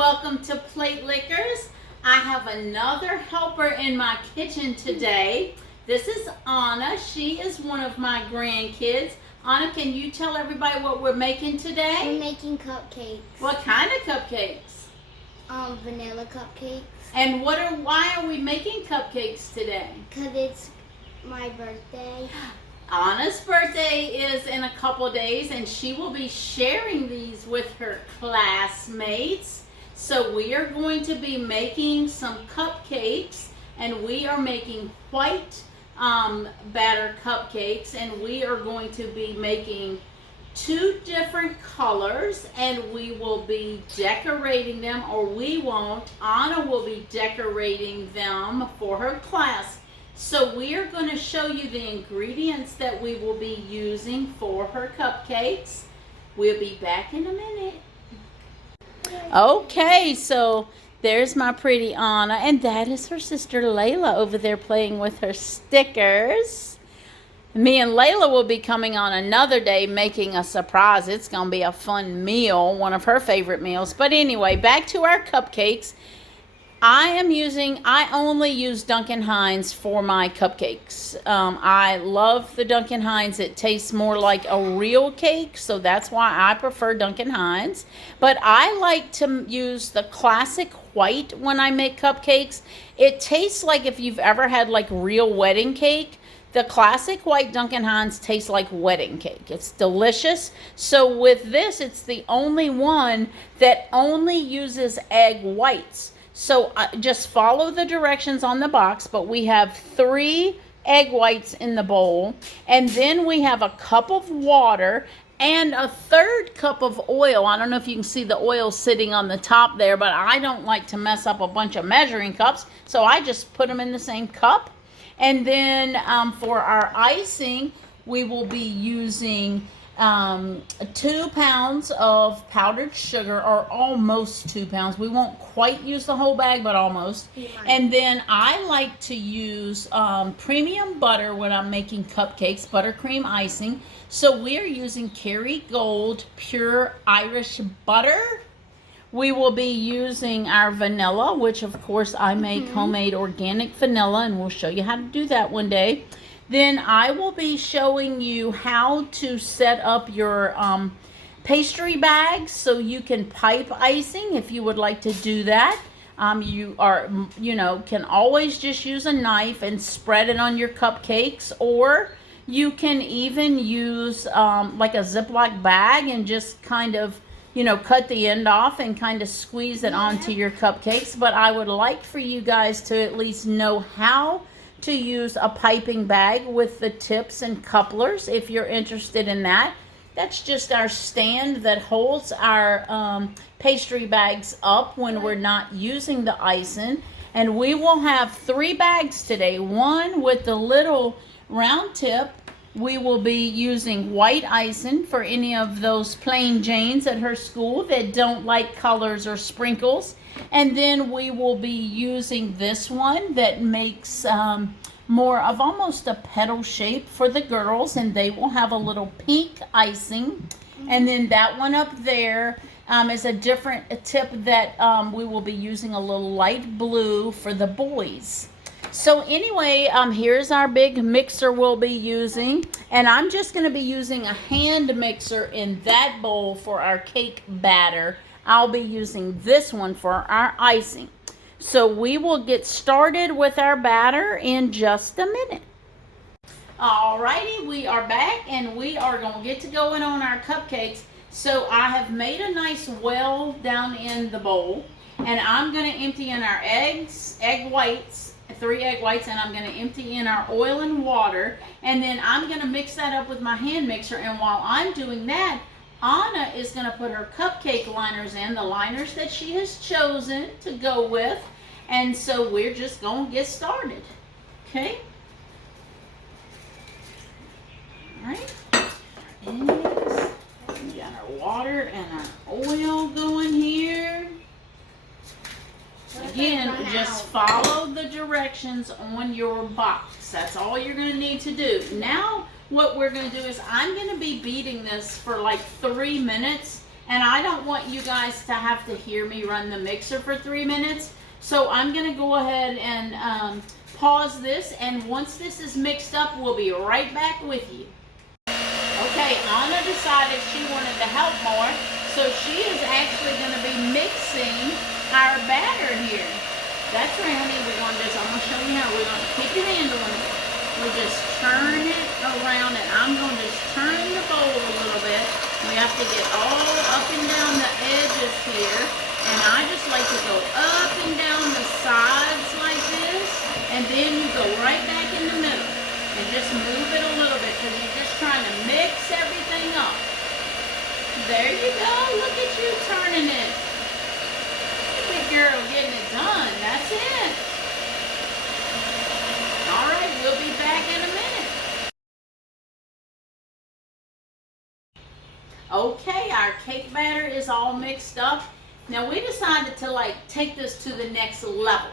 welcome to Plate Lickers. I have another helper in my kitchen today. This is Anna. She is one of my grandkids. Anna, can you tell everybody what we're making today? We're making cupcakes. What kind of cupcakes? Vanilla cupcakes. And why are we making cupcakes today? Because it's my birthday. Anna's birthday is in a couple days, and she will be sharing these with her classmates. So we are going to be making some cupcakes, and we are making white batter cupcakes, and we are going to be making 2 different colors, and we will be decorating them, or we won't. Anna will be decorating them for her class. So we are going to show you the ingredients that we will be using for her cupcakes. We'll be back in a minute. Okay, so there's my pretty Anna, and that is her sister Layla over there playing with her stickers. Me and Layla will be coming on another day making a surprise. It's going to be a fun meal, one of her favorite meals. But anyway, back to our cupcakes. I only use Duncan Hines for my cupcakes. I love the Duncan Hines. It tastes more like a real cake, so that's why I prefer Duncan Hines. But I like to use the classic white when I make cupcakes. It tastes like if you've ever had like real wedding cake. The classic white Duncan Hines tastes like wedding cake. It's delicious. So with this, it's the only one that only uses egg whites. So just follow the directions on the box, but we have 3 egg whites in the bowl, and then we have a cup of water and a 1/3 cup of oil. I don't know if you can see the oil sitting on the top there, but I don't like to mess up a bunch of measuring cups, so I just put them in the same cup. And then for our icing, we will be using 2 pounds of powdered sugar, or almost 2 pounds. We won't quite use the whole bag, but almost. And then I like to use premium butter when I'm making cupcakes, buttercream icing. So we're using Kerrygold pure Irish butter. We will be using our vanilla, which of course I make homemade organic vanilla, and we'll show you how to do that one day. Then I will be showing you how to set up your pastry bags so you can pipe icing if you would like to do that. You can always just use a knife and spread it on your cupcakes, or you can even use like a Ziploc bag and just kind of cut the end off and kind of squeeze it onto your cupcakes. But I would like for you guys to at least know how to use a piping bag with the tips and couplers if you're interested in that. That's just our stand that holds our pastry bags up when we're not using the icing. And we will have 3 bags today. One with the little round tip. We will be using white icing for any of those plain Janes at her school that don't like colors or sprinkles. And then we will be using this one that makes more of almost a petal shape for the girls, and they will have a little pink icing. And then that one up there is a different tip that we will be using a little light blue for the boys. So anyway, here's our big mixer we'll be using, and I'm just going to be using a hand mixer in that bowl for our cake batter. I'll be using this one for our icing. So we will get started with our batter in just a minute. Alrighty, we are back, and we are going to get to going on our cupcakes. So I have made a nice well down in the bowl, and I'm going to empty in our egg whites, 3 egg whites, and I'm going to empty in our oil and water, and then I'm going to mix that up with my hand mixer. And while I'm doing that, Anna is going to put her cupcake liners in, the liners that she has chosen to go with. And so we're just going to get started. Okay? All right. Eggs. We got our water and our oil going here. Again, just follow the directions on your box. That's all you're going to need to do. Now, what we're going to do is I'm going to be beating this for like 3 minutes, And I don't want you guys to have to hear me run the mixer for 3 minutes. So I'm going to go ahead and pause this. And once this is mixed up, we'll be right back with you. Okay, Anna decided she wanted to help more. So she is actually going to be mixing our batter here. That's right, honey. I'm going to show you how. We're going to keep your handle on it. We'll just turn it around, and I'm going to just turn the bowl a little bit. We have to get all up and down the edges here. And I just like to go up and down the sides like this. And then you go right back in the middle. And just move it a little bit because you're just trying to mix everything up. There you go. Look at you turning it. Good girl, getting it done. That's it. All right, we'll be back in a minute. Okay, our cake batter is all mixed up. Now we decided to take this to the next level.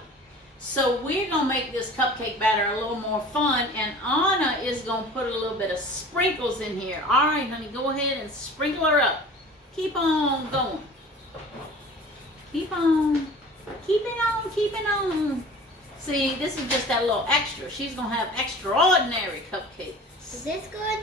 So we're going to make this cupcake batter a little more fun, and Anna is going to put a little bit of sprinkles in here. All right, honey, go ahead and sprinkle her up. Keep on going. Keep on. Keep it on, keep it on. See, this is just that little extra. She's going to have extraordinary cupcakes. Is this good?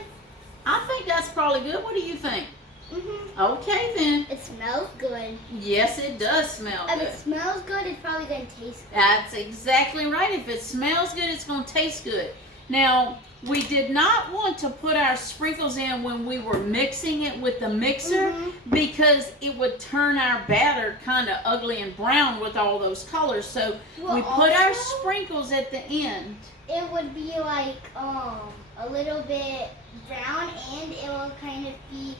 I think that's probably good. What do you think? Mm-hmm. Okay, then. It smells good. Yes, it does smell good. If it smells good, it's probably going to taste good. That's exactly right. If it smells good, it's going to taste good. Now, we did not want to put our sprinkles in when we were mixing it with the mixer because it would turn our batter kind of ugly and brown with all those colors. So we put our sprinkles at the end. It would be like a little bit brown, and it will kind of be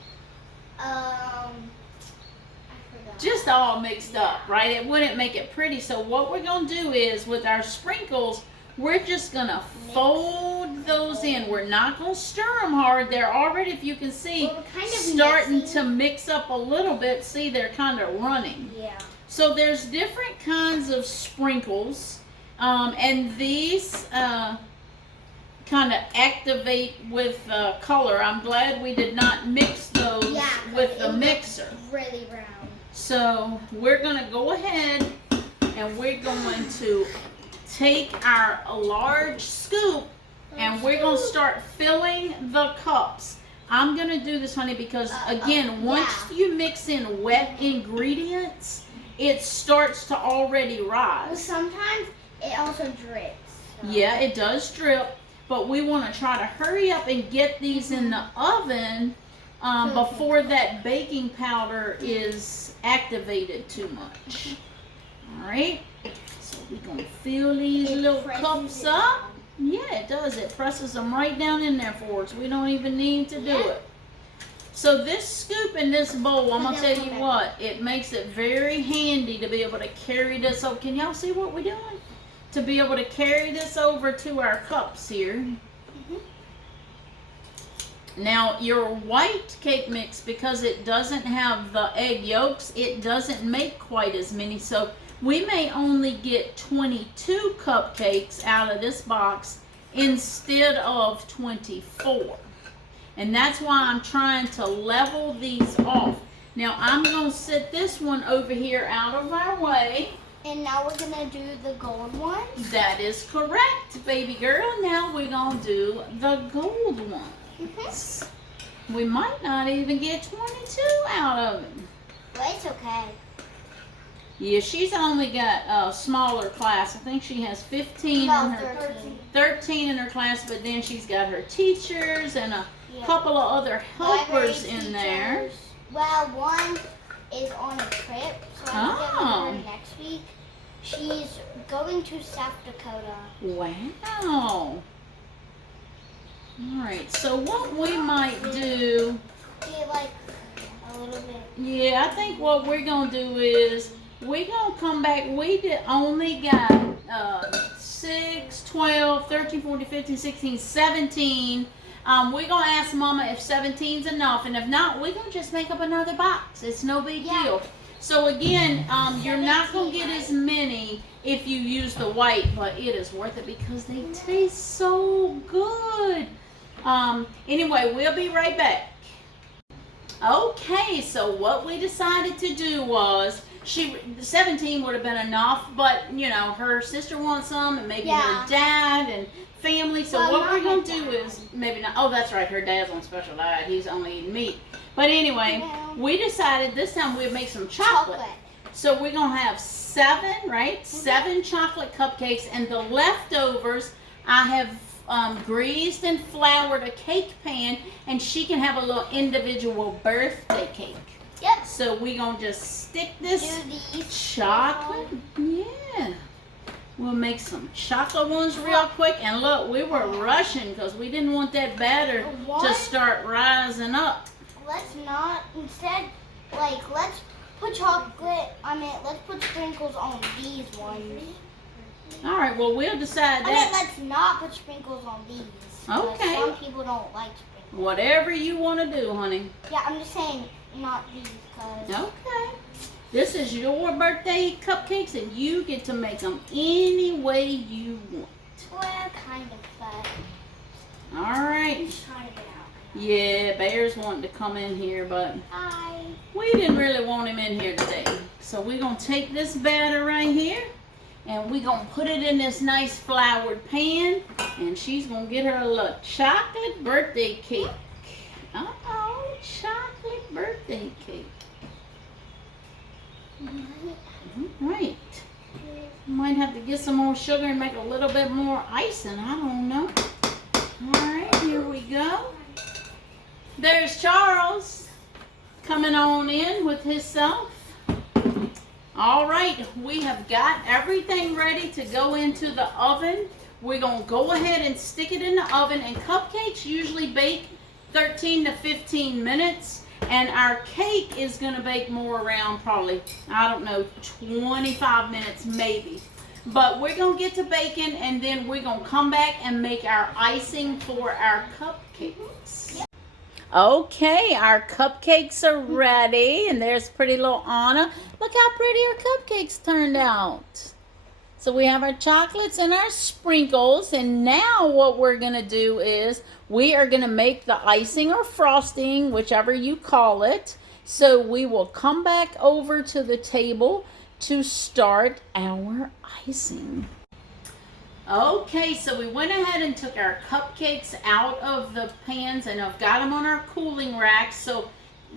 I forgot. Just all mixed up, right? It wouldn't make it pretty. So what we're going to do is with our sprinkles, we're just going to fold those in. We're not going to stir them hard. They're already, if you can see, kind of starting to mix up a little bit. See, they're kind of running. Yeah. So there's different kinds of sprinkles. And these kind of activate with color. I'm glad we did not mix those with the mixer. Really brown. So we're going to go ahead and we're going to take our large scoop and we're going to start filling the cups. I'm going to do this, honey, because again, once you mix in wet ingredients, it starts to already rise. Well, sometimes it also drips. So. Yeah, it does drip, but we want to try to hurry up and get these in the oven before that baking powder is activated too much. All right. So we're going to fill these little cups up. Yeah, it does. It presses them right down in there for us. We don't even need to do it. So this scoop and this bowl, I'm going to tell you what, it makes it very handy to be able to carry this over. Can y'all see what we're doing? To be able to carry this over to our cups here. Now, your white cake mix, because it doesn't have the egg yolks, it doesn't make quite as many. So we may only get 22 cupcakes out of this box instead of 24. And that's why I'm trying to level these off. Now, I'm going to set this one over here out of our way. And now we're going to do the gold one? That is correct, baby girl. Now we're going to do the gold one. We might not even get 22 out of it. Well, it's okay. Yeah, she's only got a smaller class. I think she has 15 in her 13 in her class, but then she's got her teachers and a couple of other helpers in there. Well, one is on a trip, so I'm going to her next week. She's going to South Dakota. Wow. All right, so what we might do... Like a little bit. Yeah, I think what we're going to do is we're going to come back. We only got 6, 12, 13, 14, 15, 16, 17. We're going to ask Mama if 17's enough, and if not, we're going to just make up another box. It's no big deal. So again, you're not going to get as many if you use the white, but it is worth it because they taste so good. Anyway, we'll be right back. Okay, so what we decided to do was 17 would have been enough, but you know her sister wants some, and maybe her dad and family. So Well, what we're not gonna her do dad. is maybe not. Oh, that's right, her dad's on special diet. He's only eating meat. But anyway, Yeah. we decided this time we'd make some chocolate. So we're gonna have 7, right? 7 chocolate cupcakes, and the leftovers I have greased and floured a cake pan, and she can have a little individual birthday cake. Yep. So we're gonna just stick this Do these chocolate. Yeah. We'll make some chocolate ones real quick. And look, we were rushing because we didn't want that batter to start rising up. Let's not, instead, like, let's put let's put sprinkles on these ones. All right, well, we'll decide that. Let's not put sprinkles on these. Okay. Some people don't like sprinkles. Whatever you want to do, honey. Yeah, I'm just saying not these, because... Okay. This is your birthday cupcakes, and you get to make them any way you want. Well, kind of, but... All right. I'm just trying to get out. Yeah, Bear's wanting to come in here, but Hi. we didn't really want him in here today. So we're going to take this batter right here, and we're going to put it in this nice floured pan, and she's going to get her a little chocolate birthday cake. Uh-oh, chocolate birthday cake. Right. Might have to get some more sugar and make a little bit more icing. I don't know. All right, here we go. There's Charles coming on in with himself. All right, we have got everything ready to go into the oven. We're going to go ahead and stick it in the oven, and cupcakes usually bake 13 to 15 minutes. And our cake is going to bake more around probably, I don't know, 25 minutes maybe. But we're going to get to baking, and then we're going to come back and make our icing for our cupcakes. Okay, our cupcakes are ready, and there's pretty little Anna. Look how pretty our cupcakes turned out. So we have our chocolates and our sprinkles, and now what we're going to do is we are going to make the icing or frosting, whichever you call it. So we will come back over to the table to start our icing. Okay, so we went ahead and took our cupcakes out of the pans, and I've got them on our cooling racks. So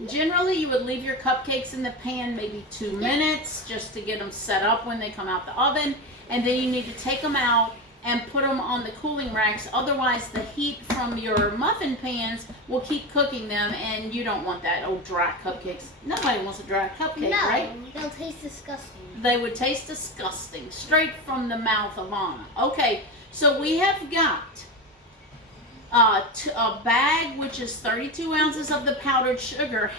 generally you would leave your cupcakes in the pan maybe 2 minutes just to get them set up when they come out the oven. And then you need to take them out and put them on the cooling racks. Otherwise, the heat from your muffin pans will keep cooking them, and you don't want that. Oh, dry cupcakes. Nobody wants a dry cupcake, right? No, they'll taste disgusting. They would taste disgusting, straight from the mouth of Anna. Okay, so we have got a bag, which is 32 ounces of the powdered sugar.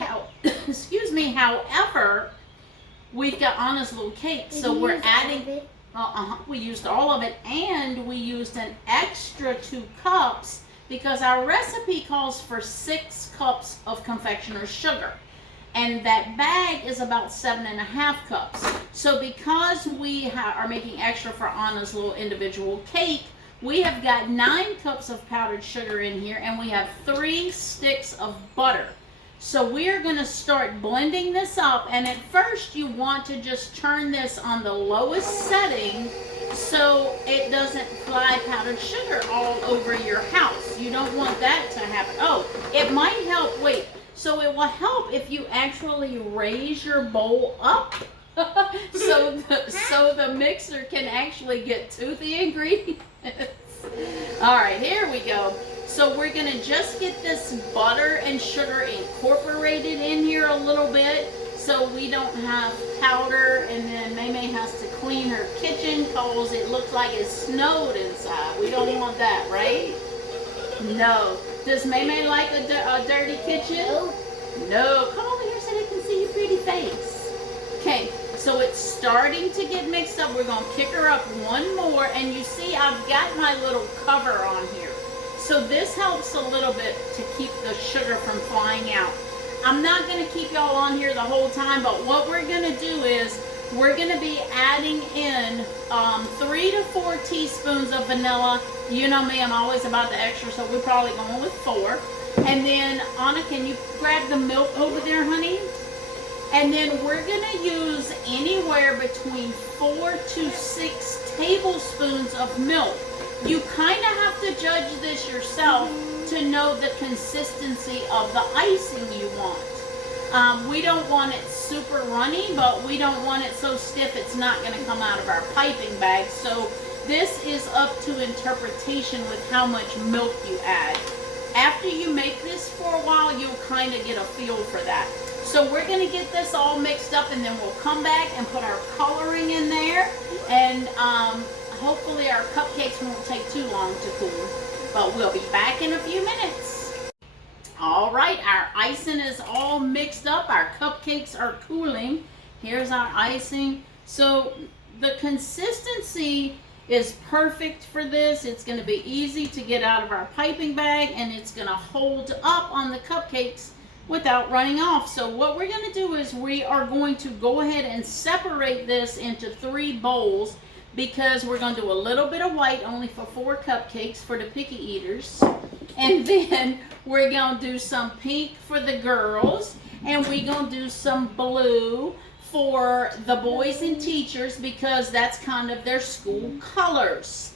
Excuse me. However, we've got Anna's little cake, so we're adding... we used all of it, and we used an extra 2 cups because our recipe calls for 6 cups of confectioner's sugar, and that bag is about 7.5 cups. So because we are making extra for Anna's little individual cake, we have got 9 cups of powdered sugar in here, and we have 3 sticks of butter. So we're going to start blending this up, and at first you want to just turn this on the lowest setting so it doesn't fly powdered sugar all over your house. You don't want that to happen. Oh, it might help, wait, so it will help if you actually raise your bowl up so the mixer can actually get to the ingredients. All right, here we go. So we're going to just get this butter and sugar incorporated in here a little bit so we don't have powder, and then Maymay has to clean her kitchen because it looks like it snowed inside. We don't want that, right? No. Does Maymay like a dirty kitchen? No. Come over here so they can see your pretty face. Okay, so it's starting to get mixed up. We're going to kick her up one more, and you see I've got my little cover on here. So this helps a little bit to keep the sugar from flying out. I'm not going to keep y'all on here the whole time, but what we're going to do is we're going to be adding in 3 to 4 teaspoons of vanilla. You know me, I'm always about the extra, so we're probably going with 4. And then, Anna, can you grab the milk over there, honey? And then we're going to use anywhere between 4 to 6 tablespoons of milk. You kind of have to judge this yourself to know the consistency of the icing you want. We don't want it super runny, but we don't want it so stiff it's not going to come out of our piping bag. So this is up to interpretation with how much milk you add. After you make this for a while, you'll kind of get a feel for that. So we're going to get this all mixed up, and then we'll come back and put our coloring in there. And hopefully our cupcakes won't take too long to cool. But we'll be back in a few minutes. All right, our icing is all mixed up. Our cupcakes are cooling. Here's our icing. So the consistency is perfect for this. It's going to be easy to get out of our piping bag, and it's going to hold up on the cupcakes without running off. So what we're going to do is we are going to go ahead and separate this into 3 bowls, because we're going to do a little bit of white only for 4 cupcakes for the picky eaters, and then we're going to do some pink for the girls, and we're going to do some blue for the boys and teachers, because that's kind of their school colors.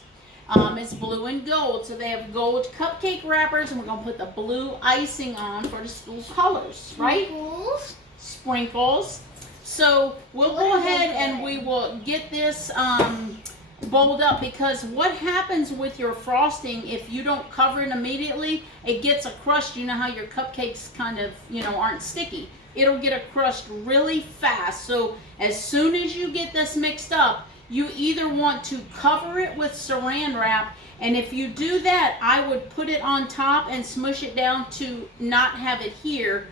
It's blue and gold, so they have gold cupcake wrappers, and we're going to put the blue icing on for the school colors, right? Sprinkles. So we'll go ahead and we will get this bowled up, because what happens with your frosting, if you don't cover it immediately, it gets a crust. You know how your cupcakes kind of, aren't sticky. It'll get a crust really fast. So as soon as you get this mixed up, you either want to cover it with saran wrap, and if you do that, I would put it on top and smush it down to not have it here,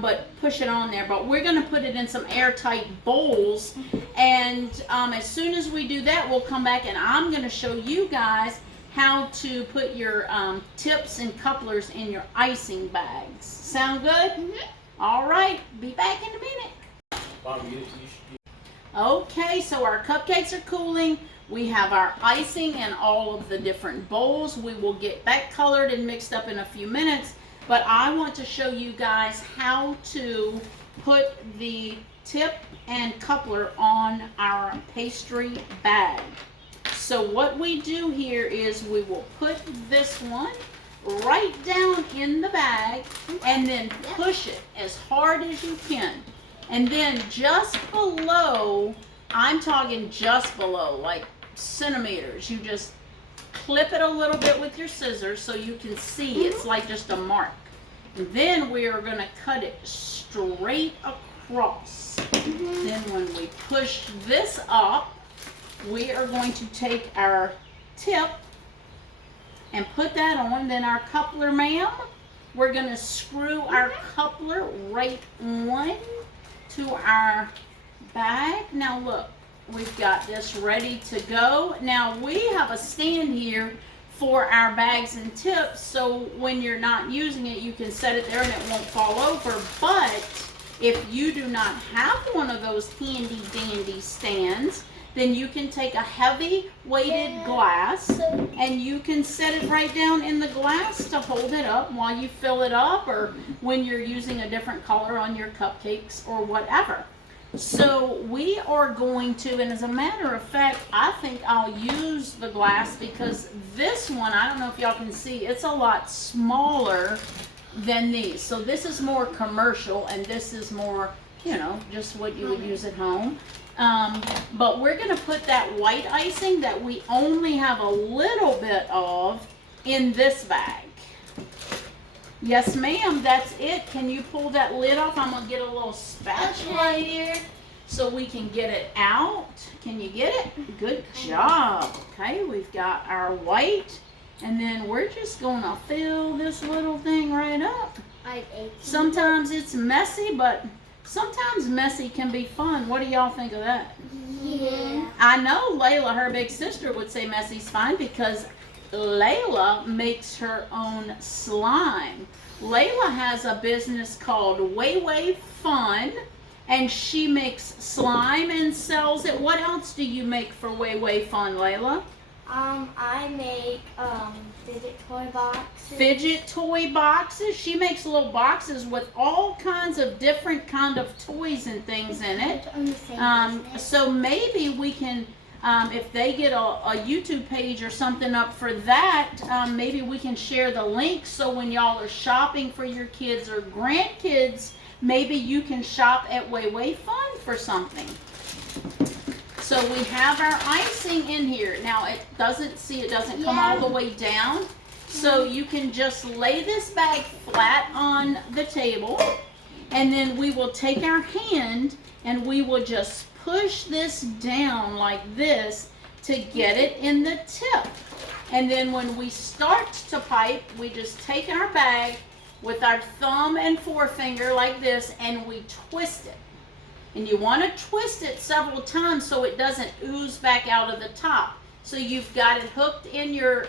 but push it on there. But we're going to put it in some airtight bowls, and as soon as we do that, we'll come back and I'm going to show you guys how to put your tips and couplers in your icing bags. Sound good? Mm-hmm. All right, be back in a minute. Mom, Okay, so our cupcakes are cooling. We have our icing in all of the different bowls. We will get that colored and mixed up in a few minutes, but I want to show you guys how to put the tip and coupler on our pastry bag. So what we do here is we will put this one right down in the bag and then push it as hard as you can. And then just below, I'm talking just below, like centimeters, you just clip it a little bit with your scissors so you can see it's like just a mark. And then we are going to cut it straight across. Then when we push this up, we are going to take our tip and put that on. Then our coupler, ma'am, we're going to screw our coupler right on to our bag. Now look, we've got this ready to go. Now we have a stand here for our bags and tips, so when you're not using it, you can set it there and it won't fall over. But if you do not have one of those handy dandy stands, then you can take a heavy weighted glass and you can set it right down in the glass to hold it up while you fill it up, or when you're using a different color on your cupcakes or whatever. So we are going to, and as a matter of fact, I think I'll use the glass, because this one, I don't know if y'all can see, it's a lot smaller than these. So this is more commercial and this is more, just what you would use at home. But we're going to put that white icing that we only have a little bit of in this bag. Yes, ma'am, that's it. Can you pull that lid off? I'm going to get a little spatula here so we can get it out. Can you get it? Good job. Okay, we've got our white, and then we're just going to fill this little thing right up. Sometimes it's messy, but sometimes messy can be fun. What do y'all think of that? Yeah. I know Layla, her big sister, would say messy's fine, because Layla makes her own slime. Layla has a business called Way Fun, and she makes slime and sells it. What else do you make for Way Fun, Layla? I make fidget toy boxes. Fidget toy boxes. She makes little boxes with all kinds of different kind of toys and things in it. On the same business. So maybe we can, if they get a YouTube page or something up for that, maybe we can share the link so when y'all are shopping for your kids or grandkids, maybe you can shop at Way Way Fun for something. So we have our icing in here. Now it doesn't come all the way down. So you can just lay this bag flat on the table, and then we will take our hand and we will just push this down like this to get it in the tip. And then when we start to pipe, we just take our bag with our thumb and forefinger like this and we twist it. And you want to twist it several times so it doesn't ooze back out of the top. So you've got it hooked in your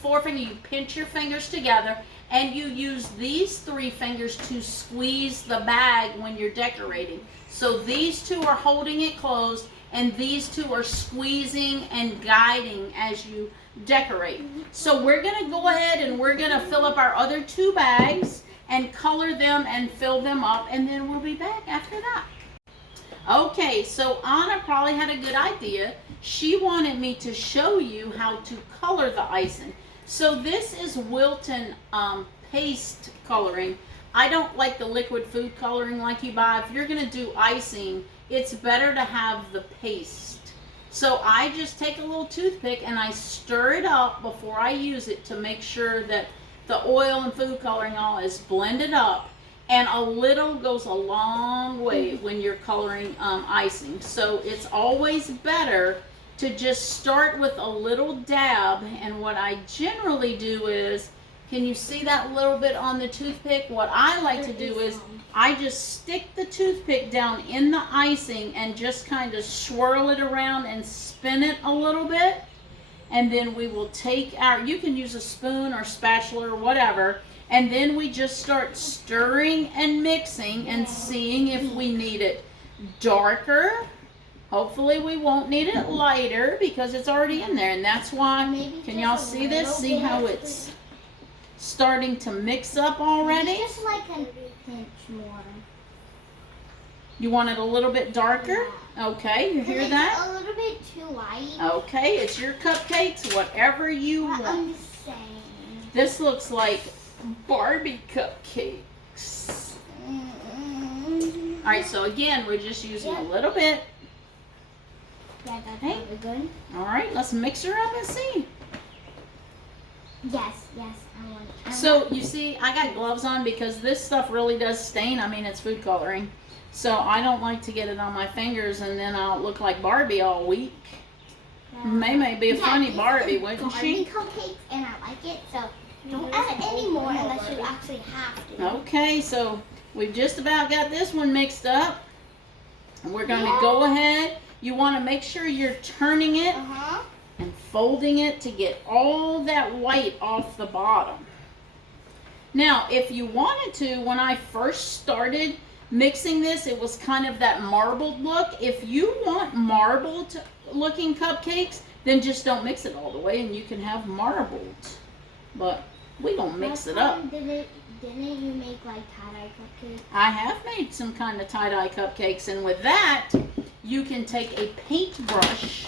forefinger, you pinch your fingers together, and you use these 3 fingers to squeeze the bag when you're decorating. So these 2 are holding it closed, and these 2 are squeezing and guiding as you decorate. So we're going to go ahead and we're going to fill up our other 2 bags and color them and fill them up, and then we'll be back after that. Okay, so Anna probably had a good idea. She wanted me to show you how to color the icing. So this is Wilton paste coloring. I don't like the liquid food coloring like you buy. If you're going to do icing, it's better to have the paste. So I just take a little toothpick and I stir it up before I use it to make sure that the oil and food coloring all is blended up. And a little goes a long way when you're coloring icing. So it's always better to just start with a little dab. And what I generally do is, can you see that little bit on the toothpick? What I like to do is I just stick the toothpick down in the icing and just kind of swirl it around and spin it a little bit. And then we will take you can use a spoon or spatula or whatever. And then we just start stirring and mixing and seeing if we need it darker. Hopefully we won't need it lighter because it's already in there. And that's why, can y'all see this? See how it's starting to mix up already? Just like a pinch more. You want it a little bit darker? Okay, you hear that? A little bit too light. Okay, it's your cupcakes, whatever you want. I'm saying. This looks like Barbie cupcakes. All right, so again, we're just using a little bit. Yeah, that's really good. All right, let's mix her up and see. Yes, I want. So you see, I got gloves on because this stuff really does stain. I mean, it's food coloring. So I don't like to get it on my fingers and then I'll look like Barbie all week. May may be a funny Barbie, wouldn't she? Barbie cupcakes, and I like it, so don't add it anymore unless you actually have to. Okay, so we've just about got this one mixed up. We're going to go ahead. You want to make sure you're turning it and folding it to get all that white off the bottom. Now, if you wanted to, when I first started mixing this, it was kind of that marbled look. If you want marbled looking cupcakes, then just don't mix it all the way and you can have marbled. But we gonna mix it up. Didn't you make like tie-dye cupcakes? I have made some kind of tie-dye cupcakes, and with that, you can take a paintbrush,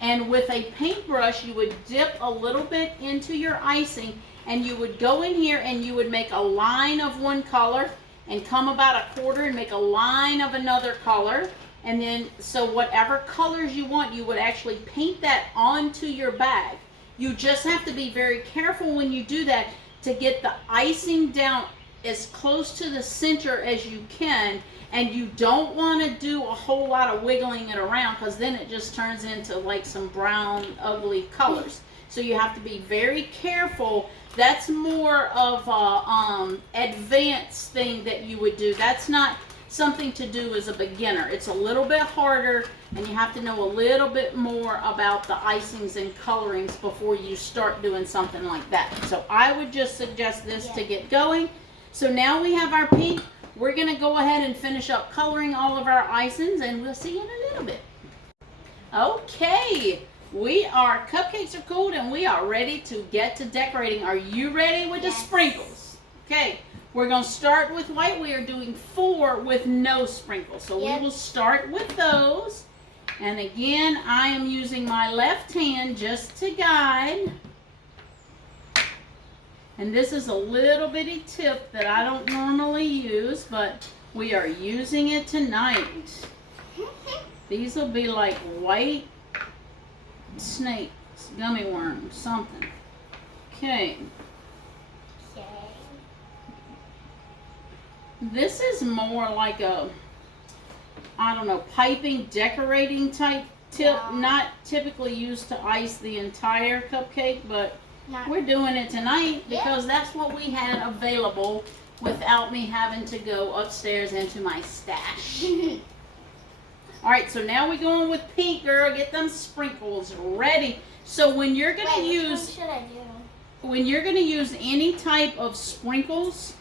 and with a paintbrush, you would dip a little bit into your icing, and you would go in here and you would make a line of one color and come about a quarter and make a line of another color. And then, so whatever colors you want, you would actually paint that onto your bag. You just have to be very careful when you do that to get the icing down as close to the center as you can. And you don't want to do a whole lot of wiggling it around because then it just turns into like some brown, ugly colors. So you have to be very careful. That's more of a advanced thing that you would do. That's not something to do as a beginner. It's a little bit harder, and you have to know a little bit more about the icings and colorings before you start doing something like that. So I would just suggest this to get going. So now we have our pink. We're going to go ahead and finish up coloring all of our icings, and we'll see you in a little bit. Okay, Cupcakes are cooled and we are ready to get to decorating. Are you ready with the sprinkles? Okay, we're going to start with white. We are doing 4 with no sprinkles. So we will start with those. And again, I am using my left hand just to guide. And this is a little bitty tip that I don't normally use, but we are using it tonight. These will be like white snakes, gummy worms, something. Okay. This is more like a, I don't know, piping, decorating type tip. Yeah. Not typically used to ice the entire cupcake, but we're doing it tonight because that's what we had available without me having to go upstairs into my stash. All right, so now we're going with pink, girl. Get them sprinkles ready. So when you're gonna use, which one should I do? When you're gonna use any type of sprinkles,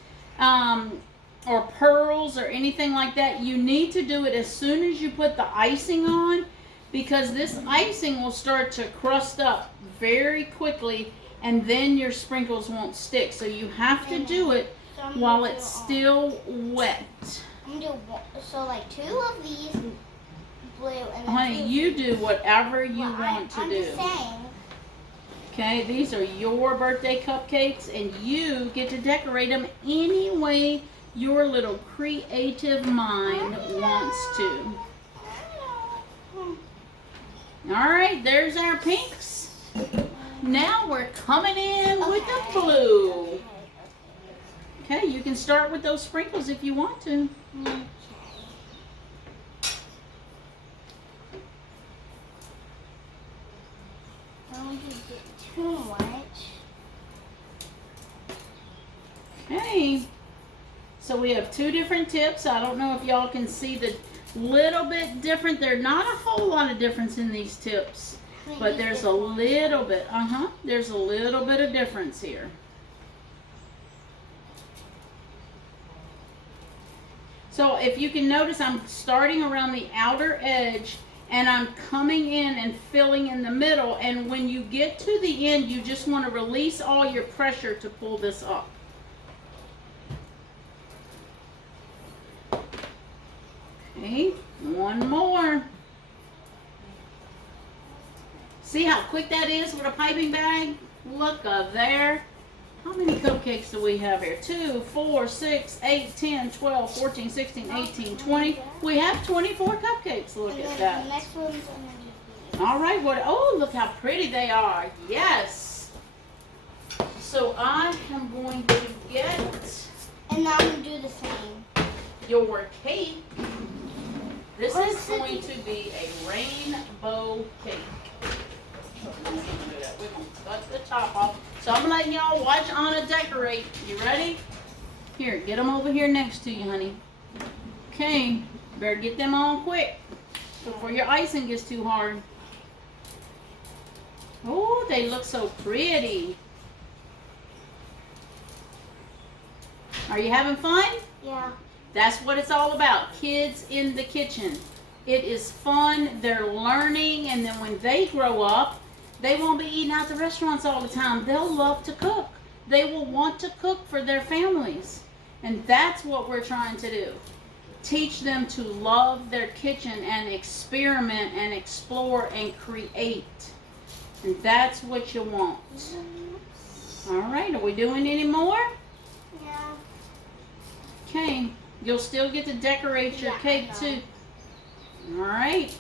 or pearls or anything like that, you need to do it as soon as you put the icing on, because this icing will start to crust up very quickly, and then your sprinkles won't stick. So you have to do it while it's still wet. I'm gonna do so like 2 of these blue and then honey, you do whatever you want to I'm do. Just saying. Okay, these are your birthday cupcakes, and you get to decorate them any way your little creative mind wants to. All right, there's our pinks. Now we're coming in with the blue. Okay, you can start with those sprinkles if you want to. Don't get too much. Okay. So we have 2 different tips. I don't know if y'all can see the little bit different. There's not a whole lot of difference in these tips, but there's a little bit. There's a little bit of difference here. So if you can notice, I'm starting around the outer edge and I'm coming in and filling in the middle. And when you get to the end, you just want to release all your pressure to pull this up. Okay, 1 more. See how quick that is with a piping bag? Look there. How many cupcakes do we have here? 2, 4, 6, 8, 10, 12, 14, 16, 18, 20. We have 24 cupcakes. Look at that. The next one's all right. Oh, look how pretty they are. Yes. So I am going to get. And now I'm going to do the same. Your cake. This is going to be a rainbow cake. We're going to cut the top off. So I'm letting y'all watch Anna decorate. You ready? Here, get them over here next to you, honey. Okay, better get them on quick before your icing gets too hard. Oh, they look so pretty. Are you having fun? Yeah. That's what it's all about. Kids in the kitchen. It is fun. They're learning, and then when they grow up, they won't be eating out the restaurants all the time. They'll love to cook. They will want to cook for their families. And that's what we're trying to do. Teach them to love their kitchen and experiment and explore and create. And that's what you want. All right, are we doing any more? Yeah. Okay, you'll still get to decorate your cake too. All right.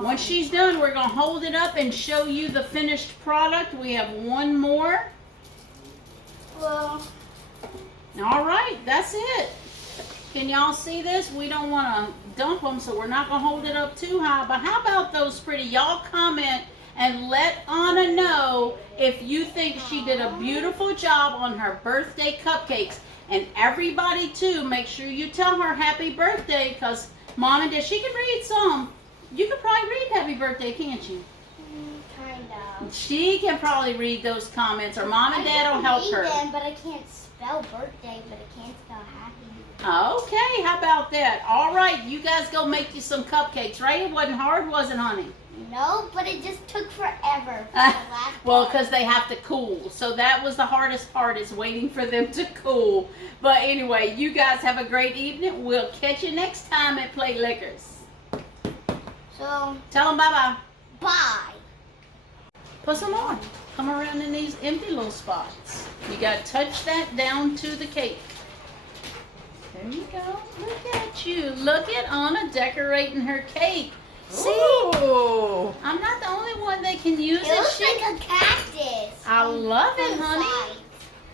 Once she's done, we're going to hold it up and show you the finished product. We have 1 more. Well. All right, that's it. Can y'all see this? We don't want to dump them, so we're not going to hold it up too high. But how about those pretty? Y'all comment and let Anna know if you think she did a beautiful job on her birthday cupcakes. And everybody, too, make sure you tell her happy birthday, because Mom and Dad, she can read some. You can probably read happy birthday, can't you? Kind of. She can probably read those comments, or Mom and Dad will help her. I can read them, but I can't spell birthday, but I can spell happy. Okay, how about that? All right, you guys go make you some cupcakes, right? It wasn't hard, was it, honey? No, but it just took forever. For the last Well, part. because they have to cool. So that was the hardest part, is waiting for them to cool. But anyway, you guys have a great evening. We'll catch you next time at Play Liquors. So, Tell them bye-bye. bye. Put some more. Come around in these empty little spots. You got to touch that down to the cake. There you go. Look at you. Look at Anna decorating her cake. See? Ooh. I'm not the only one that can use It it. looks like a cactus. I love it, honey. Inside.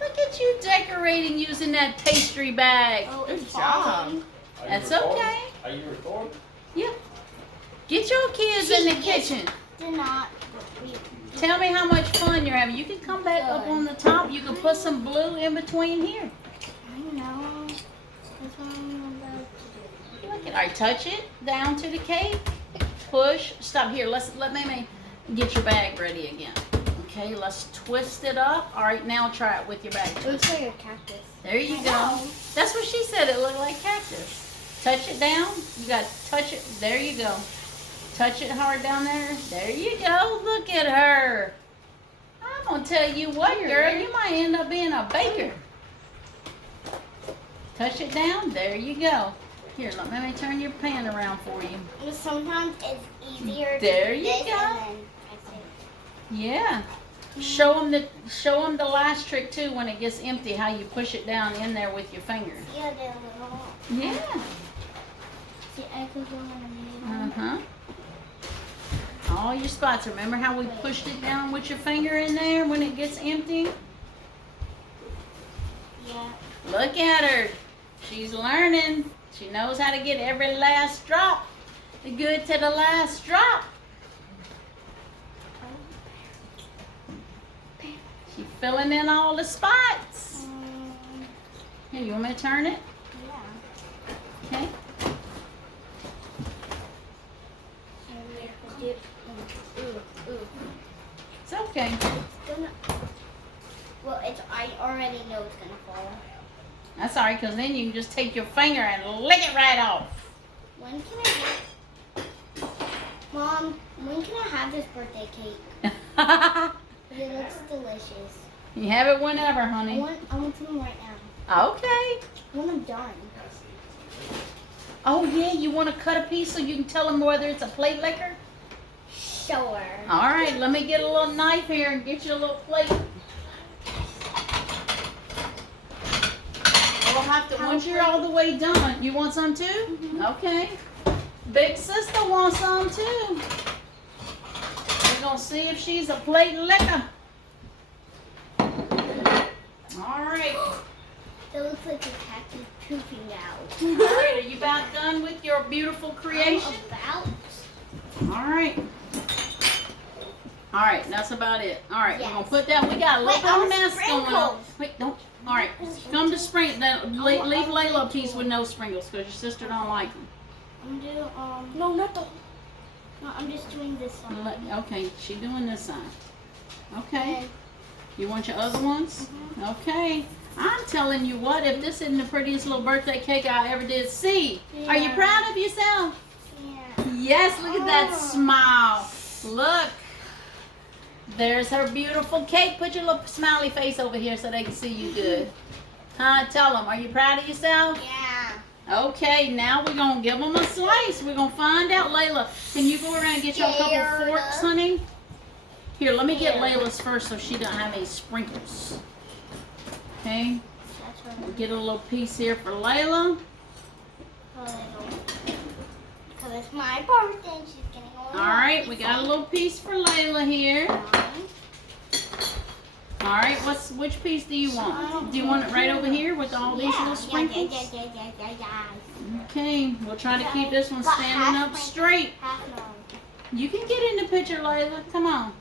Look at you decorating using that pastry bag. Oh, Good it's job. falling. That's okay. Are you recording? Yeah. Get your kids in the kitchen. Do not. Tell me how much fun you're having. You can come back up on the top. You can put some blue in between here. I know. That's what I'm about to do. Look at. All right, touch it down to the cake. Push. Stop here. Let me get your bag ready again. Okay, let's twist it up. All right, now try it with your bag. It looks like a cactus. There you I go. know. That's what she said. It looked like cactus. Touch it down. You got to touch it. There you go. Touch it hard down there. There you go. Look at her. I'm going to tell you what, girl. You might end up being a baker. Touch it down. There you go. Here, let me turn your pan around for you. But sometimes it's easier There to do you this go. and then I say, Yeah. Show them the last trick, too, when it gets empty, how you push it down in there with your fingers. yeah, they're little. Yeah. See, I could go in the middle. Uh-huh. All your spots. Remember how we pushed it down with your finger in there when it gets empty? Yeah. Look at her. She's learning. She knows how to get every last drop. The good to the last drop. She's filling in all the spots. Here, you want me to turn it? Yeah. Okay. Ooh. It's okay. Well, I already know it's gonna fall. That's all right, because then you can just take your finger and lick it right off. When can I Mom, when can I have this birthday cake? It looks delicious. You have it whenever, I honey. want some right now. Okay. When I'm done. Oh, yeah, you want to cut a piece so you can tell them whether it's a plate liquor? Sure. All right, let me get a little knife here and get you a little plate. We'll have to, once you're all the way done, you want some too? Mm-hmm. Okay. Big sister wants some too. We're going to see if she's a plate liquor. All right. It looks like a cactus pooping out. All right, are you about done with your beautiful creation? About? All right. All right, that's about it. All right, we're Yes. gonna put that. We got a little Wait, bit of on mess going on. sprinkles. Wait, don't. All right, come to sprinkle. Leave Layla a piece with no sprinkles because your sister don't like them. I'm doing no, not the. No, I'm just doing this one. Okay, she doing this side. Okay, And you want your other ones? Mm-hmm. Okay. I'm telling you what, if this isn't the prettiest little birthday cake I ever did see. Are you Yeah. proud of yourself? yeah. Yes, look at that Oh. smile. Look. There's her beautiful cake. Put your little smiley face over here so they can see you good. Huh? Tell them, are you proud of yourself? Yeah. Okay, now we're going to give them a slice. We're going to find out. Layla, can you go around and get your couple Scared. forks, honey? Here, let me get Here. Layla's first so she doesn't have any sprinkles. Okay, That's what we'll get a little piece here for Layla. Because it's my birthday and she's getting all All right, we got a little piece for Layla here. All right, which piece do you want? Do you want it right over here with all these little sprinkles? Yeah. Okay, we'll try to keep this one But standing half up my- straight. Half no. You can get in the picture, Layla. Come on.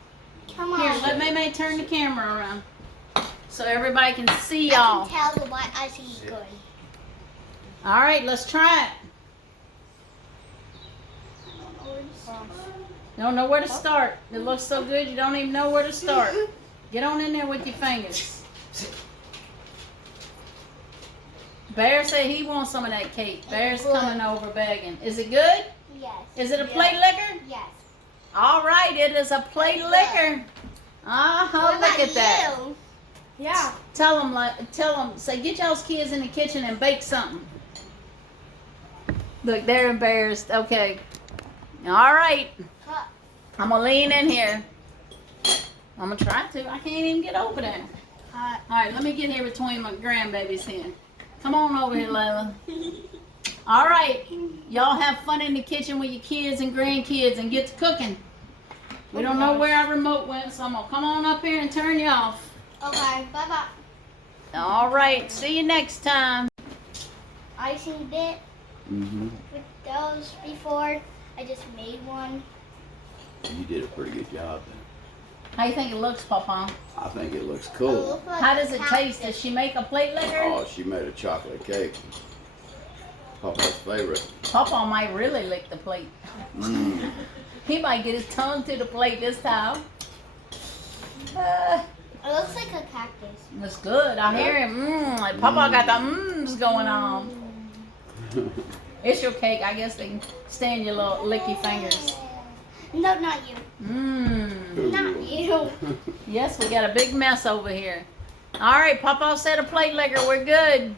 Come on. Here, let May turn the camera around so everybody can see I y'all. can tell the white icing is good. All right, let's try it. Don't know where to start. It looks so good, you don't even know where to start. Get on in there with your fingers. Bear said he wants some of that cake. Bear's coming over begging. Is it good? Yes. Is it a plate liquor? Yes. All right, it is a plate liquor. What Look about at that. you? Yeah. Tell them, say, get y'all's kids in the kitchen and bake something. Look, they're embarrassed. Okay. All right. I'm going to lean in here. I'm going to try to. I can't even get over there. All right, let me get here between my grandbabies here. Come on over here, Layla. All right. Y'all have fun in the kitchen with your kids and grandkids and get to cooking. We don't know where our remote went, so I'm going to come on up here and turn you off. Okay, bye-bye. All right, see you next time. Icing bit with those before. I just made one. You did a pretty good job then. How you think it looks, Papa? I think it looks It cool. looks like How does a it cactus. taste? Does she make a plate liquor? Oh, she made a chocolate cake. Papa's favorite. Papa might really lick the plate. Mm. He might get his tongue to the plate this time. It looks like a cactus. It's good. I hear him. Like Papa got the mms going on. It's your cake. I guess they can stand your little licky fingers. No, not you. Not you. Yes, we got a big mess over here. All right, Papa said a plate liquor. We're good.